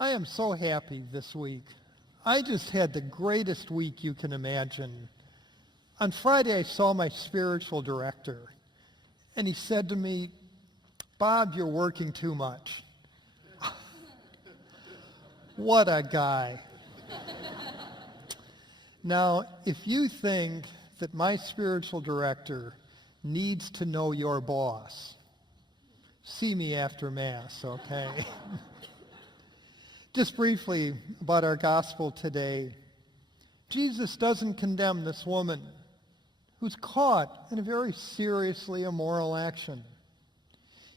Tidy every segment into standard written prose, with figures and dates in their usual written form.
I am so happy this week. I just had the greatest week you can imagine. On Friday, I saw my spiritual director, and he said to me, "Bob, you're working too much." What a guy. Now, if you think that my spiritual director needs to know your boss, see me after Mass, okay? Just briefly about our gospel today. Jesus doesn't condemn this woman who's caught in a very seriously immoral action.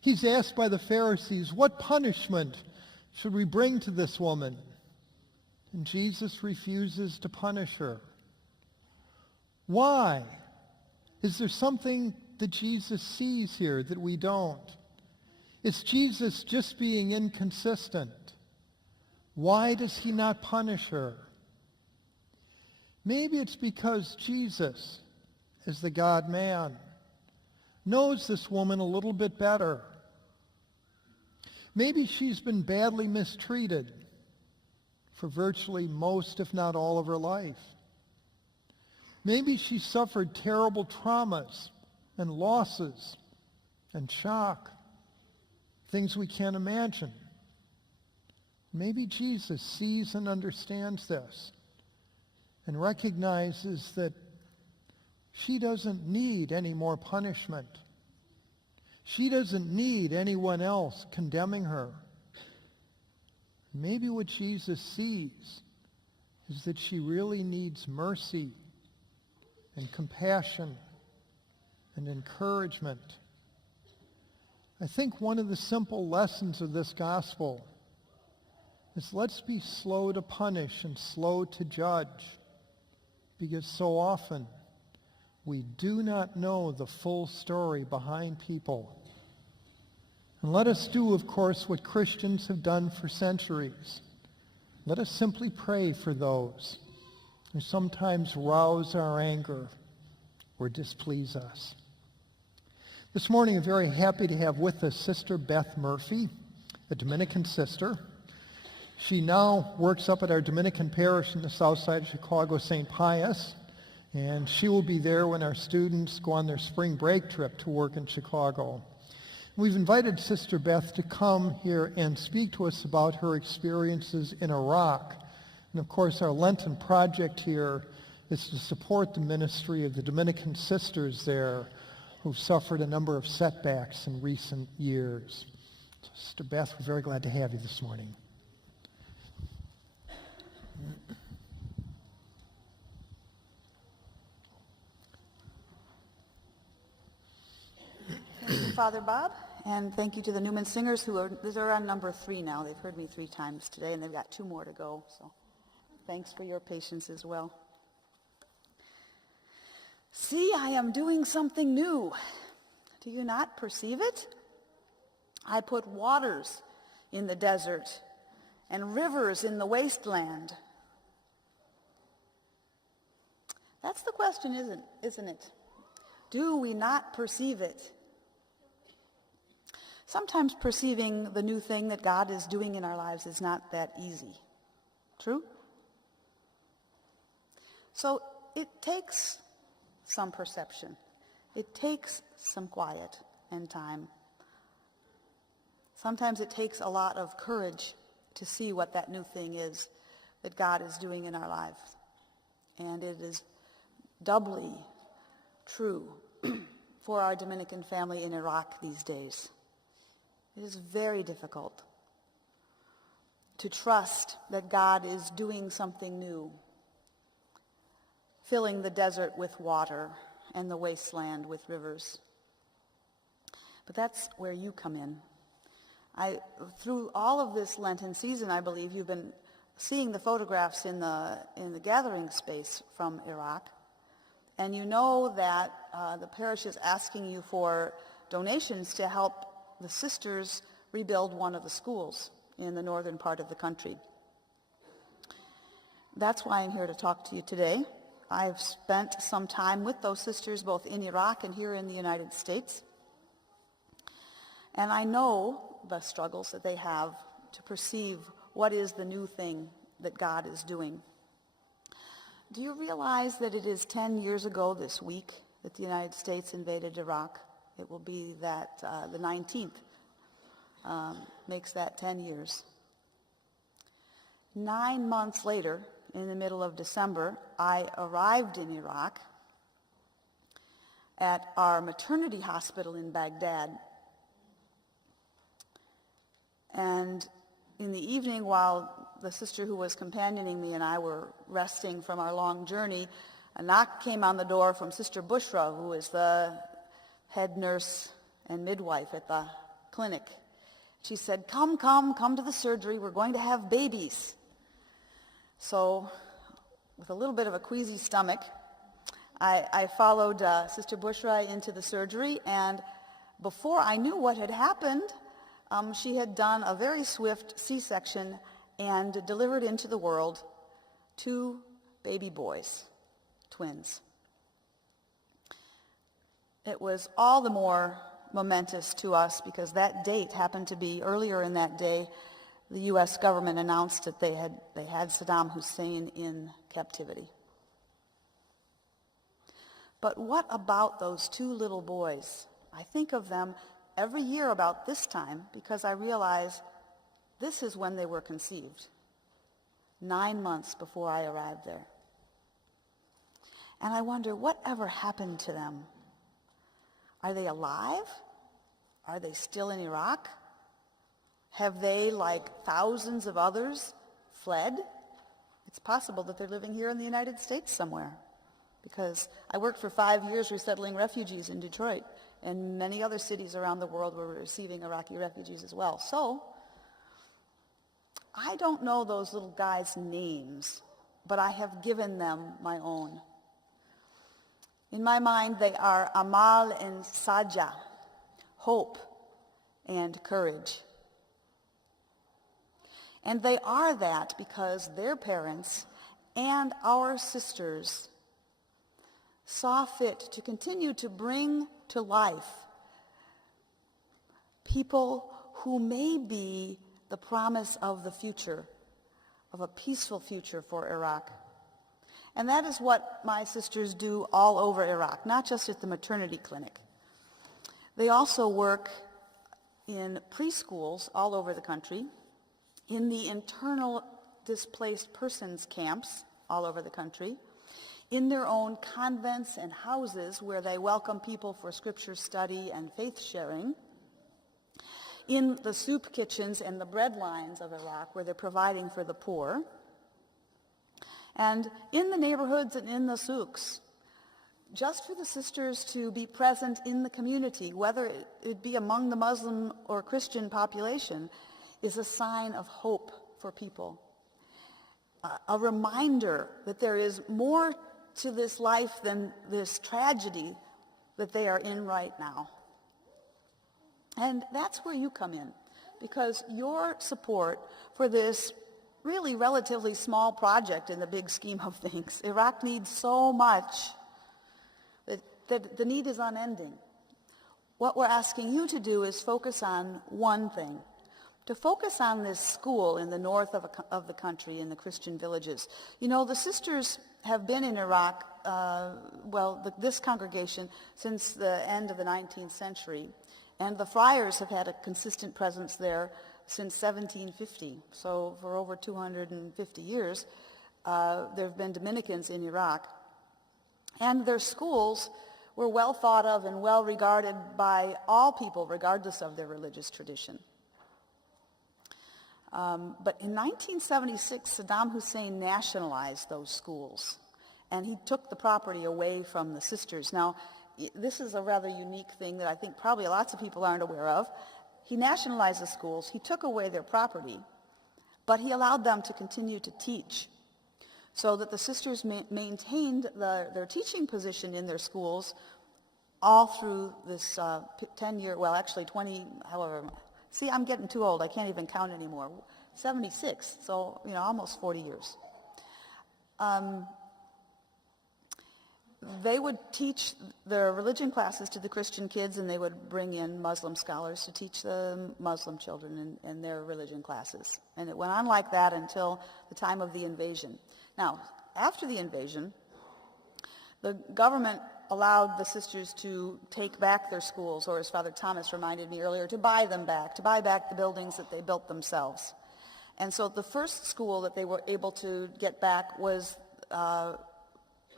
He's asked by the Pharisees, what punishment should we bring to this woman? And Jesus refuses to punish her. Why? Is there something that Jesus sees here that we don't? Is Jesus just being inconsistent? Why does he not punish her? Maybe it's because Jesus, as the God-man, knows this woman a little bit better. Maybe she's been badly mistreated for virtually most, if not all, of her life. Maybe she suffered terrible traumas and losses and shock, things we can't imagine. Maybe Jesus sees and understands this and recognizes that she doesn't need any more punishment. She doesn't need anyone else condemning her. Maybe what Jesus sees is that she really needs mercy and compassion and encouragement. I think one of the simple lessons of this gospel is let's be slow to punish and slow to judge, because so often we do not know the full story behind people. And let us do, of course, what Christians have done for centuries. Let us simply pray for those who sometimes rouse our anger or displease us. This morning, I'm very happy to have with us Sister Beth Murphy, a Dominican sister. She now works up at our Dominican parish in the south side of Chicago, St. Pius, and she will be there when our students go on their spring break trip to work in Chicago. We've invited Sister Beth to come here and speak to us about her experiences in Iraq. And of course, our Lenten project here is to support the ministry of the Dominican sisters there who've suffered a number of setbacks in recent years. So, Sister Beth, we're very glad to have you this morning. Thank you, Father Bob, and thank you to the Newman singers they're on number 3 now. They've heard me 3 times today, and they've got 2 more to go, so thanks for your patience as well. See, I am doing something new. Do you not perceive it? I put waters in the desert and rivers in the wasteland. That's the question, isn't it? Do we not perceive it? Sometimes perceiving the new thing that God is doing in our lives is not that easy. True? So it takes some perception. It takes some quiet and time. Sometimes it takes a lot of courage to see what that new thing is that God is doing in our lives. And it is doubly true for our Dominican family in Iraq these days. It is very difficult to trust that God is doing something new, filling the desert with water and the wasteland with rivers. But that's where you come in. Through all of this Lenten season, I believe you've been seeing the photographs in the gathering space from Iraq, and you know that the parish is asking you for donations to help the sisters rebuild one of the schools in the northern part of the country. That's why I'm here to talk to you today. I've spent some time with those sisters both in Iraq and here in the United States. And I know the struggles that they have to perceive what is the new thing that God is doing? Do you realize that it is 10 years ago this week that the United States invaded Iraq? It will be that the 19th makes that 10 years. 9 months later, in the middle of December, I arrived in Iraq at our maternity hospital in Baghdad. And in the evening, while the sister who was companioning me and I were resting from our long journey, a knock came on the door from Sister Bushra, who is the head nurse and midwife at the clinic. She said, come to the surgery. We're going to have babies. So, with a little bit of a queasy stomach, I followed Sister Bushra into the surgery, and before I knew what had happened, she had done a very swift C-section and delivered into the world 2 baby boys, twins. It was all the more momentous to us because that date happened to be earlier in that day. The U.S. government announced that they had Saddam Hussein in captivity. But what about those 2 little boys? I think of them every year about this time because I realize this is when they were conceived, 9 months before I arrived there. And I wonder, whatever happened to them? Are they alive? Are they still in Iraq? Have they, like thousands of others, fled? It's possible that they're living here in the United States somewhere, because I worked for 5 years resettling refugees in Detroit, and many other cities around the world were receiving Iraqi refugees as well. So, I don't know those little guys' names, but I have given them my own. In my mind, they are Amal and Saja, hope and courage. And they are that because their parents and our sisters saw fit to continue to bring to life people who may be the promise of the future, of a peaceful future for Iraq. And that is what my sisters do all over Iraq, not just at the maternity clinic. They also work in preschools all over the country, in the internal displaced persons camps all over the country, in their own convents and houses where they welcome people for scripture study and faith sharing, in the soup kitchens and the bread lines of Iraq where they're providing for the poor, and in the neighborhoods and in the souks, just for the sisters to be present in the community, whether it be among the Muslim or Christian population, is a sign of hope for people. A reminder that there is more to this life than this tragedy that they are in right now. And that's where you come in, because your support for this really relatively small project in the big scheme of things, Iraq needs so much that the need is unending. What we're asking you to do is focus on one thing, to focus on this school in the north of the country, in the Christian villages. You know, the sisters have been in Iraq, this congregation, since the end of the 19th century. And the friars have had a consistent presence there since 1750. So for over 250 years, there have been Dominicans in Iraq. And their schools were well thought of and well regarded by all people, regardless of their religious tradition. But in 1976, Saddam Hussein nationalized those schools, and he took the property away from the sisters. Now, this is a rather unique thing that I think probably lots of people aren't aware of. He nationalized the schools, he took away their property, but he allowed them to continue to teach, so that the sisters maintained their teaching position in their schools all through this 10-year, well, actually 20, however. See, I'm getting too old. I can't even count anymore. 76, so, almost 40 years. they would teach their religion classes to the Christian kids, and they would bring in Muslim scholars to teach the Muslim children in their religion classes. And it went on like that until the time of the invasion. Now, after the invasion, the government allowed the sisters to take back their schools, or as Father Thomas reminded me earlier, to buy them back, to buy back the buildings that they built themselves. And so the first school that they were able to get back was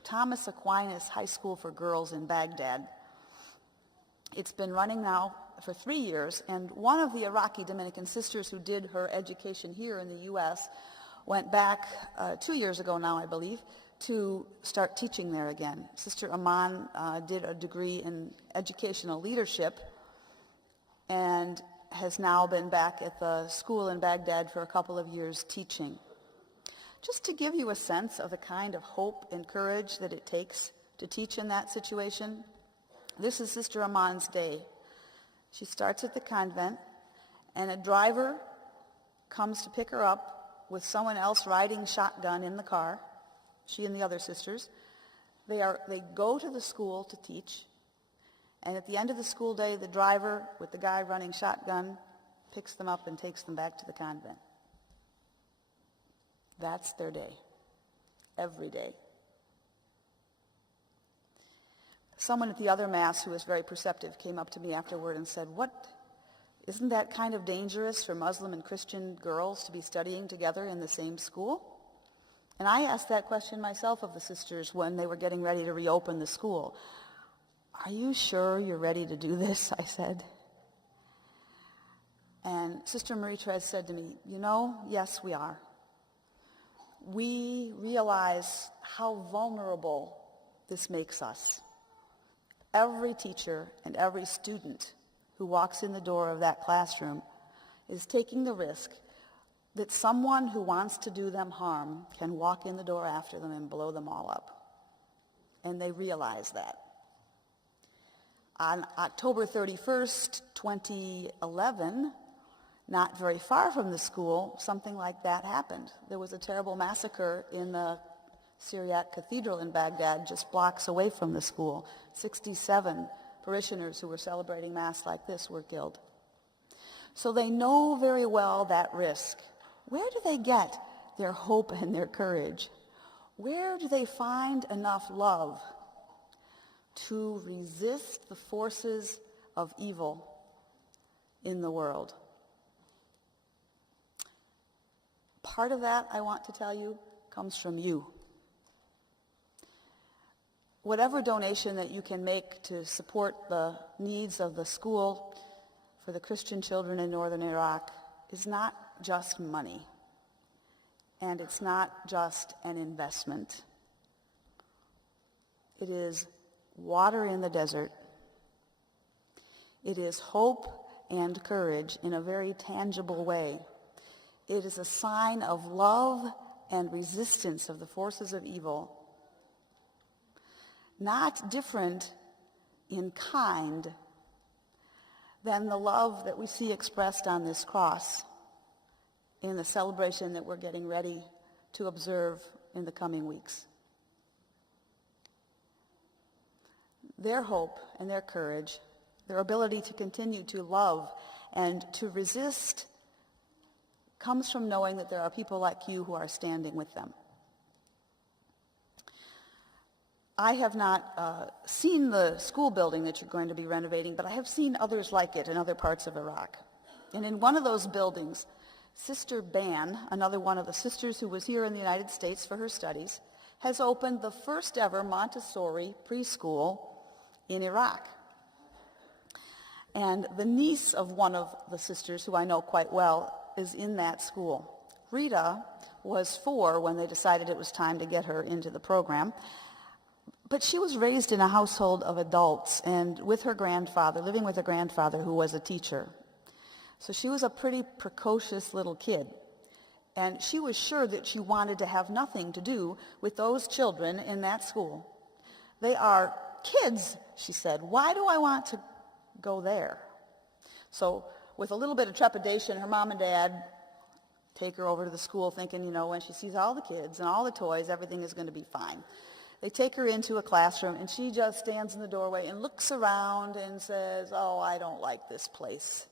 Thomas Aquinas High School for Girls in Baghdad. It's been running now for 3 years, and one of the Iraqi Dominican sisters who did her education here in the U.S. went back 2 years ago now, I believe, to start teaching there again. Sister Aman did a degree in educational leadership and has now been back at the school in Baghdad for a couple of years teaching. Just to give you a sense of the kind of hope and courage that it takes to teach in that situation, this is Sister Aman's day. She starts at the convent, and a driver comes to pick her up with someone else riding shotgun in the car, she and the other sisters. They go to the school to teach, and at the end of the school day, the driver with the guy running shotgun picks them up and takes them back to the convent. That's their day, every day. Someone at the other Mass who was very perceptive came up to me afterward and said, isn't that kind of dangerous for Muslim and Christian girls to be studying together in the same school? And I asked that question myself of the sisters when they were getting ready to reopen the school. Are you sure you're ready to do this? I said. And Sister Marie-Therese said to me, yes, we are. We realize how vulnerable this makes us. Every teacher and every student who walks in the door of that classroom is taking the risk that someone who wants to do them harm can walk in the door after them and blow them all up. And they realize that. On October 31st, 2011, not very far from the school, something like that happened. There was a terrible massacre in the Syriac Cathedral in Baghdad, just blocks away from the school. 67 parishioners who were celebrating Mass like this were killed. So they know very well that risk. Where do they get their hope and their courage? Where do they find enough love to resist the forces of evil in the world? Part of that, I want to tell you, comes from you. Whatever donation that you can make to support the needs of the school for the Christian children in northern Iraq is not just money, and it's not just an investment. It is water in the desert. It is hope and courage in a very tangible way. It is a sign of love and resistance of the forces of evil, not different in kind than the love that we see expressed on this cross in the celebration that we're getting ready to observe in the coming weeks. Their hope and their courage, their ability to continue to love and to resist comes from knowing that there are people like you who are standing with them. I have not seen the school building that you're going to be renovating, but I have seen others like it in other parts of Iraq. And in one of those buildings, Sister Ban, another one of the sisters who was here in the United States for her studies, has opened the first ever Montessori preschool in Iraq. And the niece of one of the sisters, who I know quite well, is in that school. Rita was 4 when they decided it was time to get her into the program. But she was raised in a household of adults and with her grandfather, living with her grandfather who was a teacher. So she was a pretty precocious little kid. And she was sure that she wanted to have nothing to do with those children in that school. They are kids, she said. Why do I want to go there? So with a little bit of trepidation, her mom and dad take her over to the school thinking, when she sees all the kids and all the toys, everything is going to be fine. They take her into a classroom, and she just stands in the doorway and looks around and says, "Oh, I don't like this place."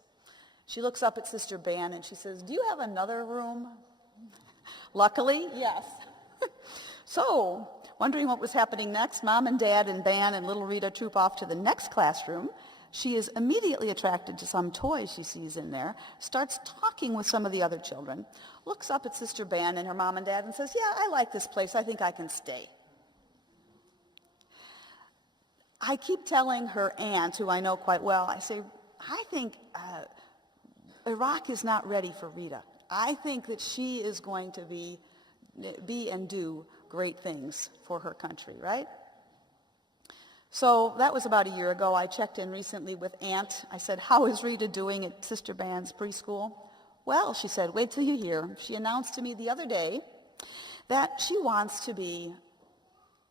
She looks up at Sister Ban, and she says, "Do you have another room?" Luckily, yes. So, wondering what was happening next, Mom and Dad and Ban and little Rita troop off to the next classroom. She is immediately attracted to some toy she sees in there, starts talking with some of the other children, looks up at Sister Ban and her mom and dad and says, "Yeah, I like this place. I think I can stay." I keep telling her aunt, who I know quite well, I say, "I think Iraq is not ready for Rita. I think that she is going to be and do great things for her country," right? So that was about a year ago. I checked in recently with Aunt. I said, "How is Rita doing at Sister Ban's preschool?" "Well," she said, "wait till you hear. She announced to me the other day that she wants to be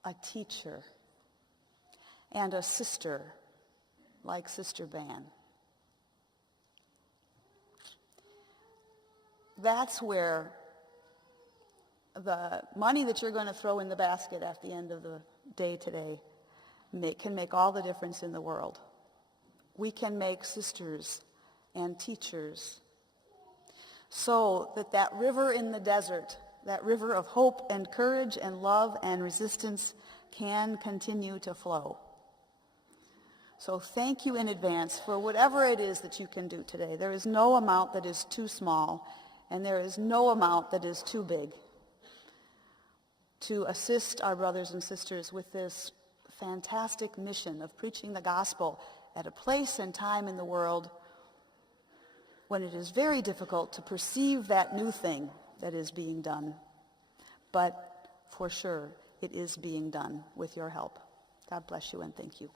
a teacher and a sister like Sister Ban." That's where the money that you're going to throw in the basket at the end of the day today can make all the difference in the world. We can make sisters and teachers so that that river in the desert, that river of hope and courage and love and resistance can continue to flow. So thank you in advance for whatever it is that you can do today. There is no amount that is too small, and there is no amount that is too big to assist our brothers and sisters with this fantastic mission of preaching the gospel at a place and time in the world when it is very difficult to perceive that new thing that is being done. But for sure, it is being done with your help. God bless you and thank you.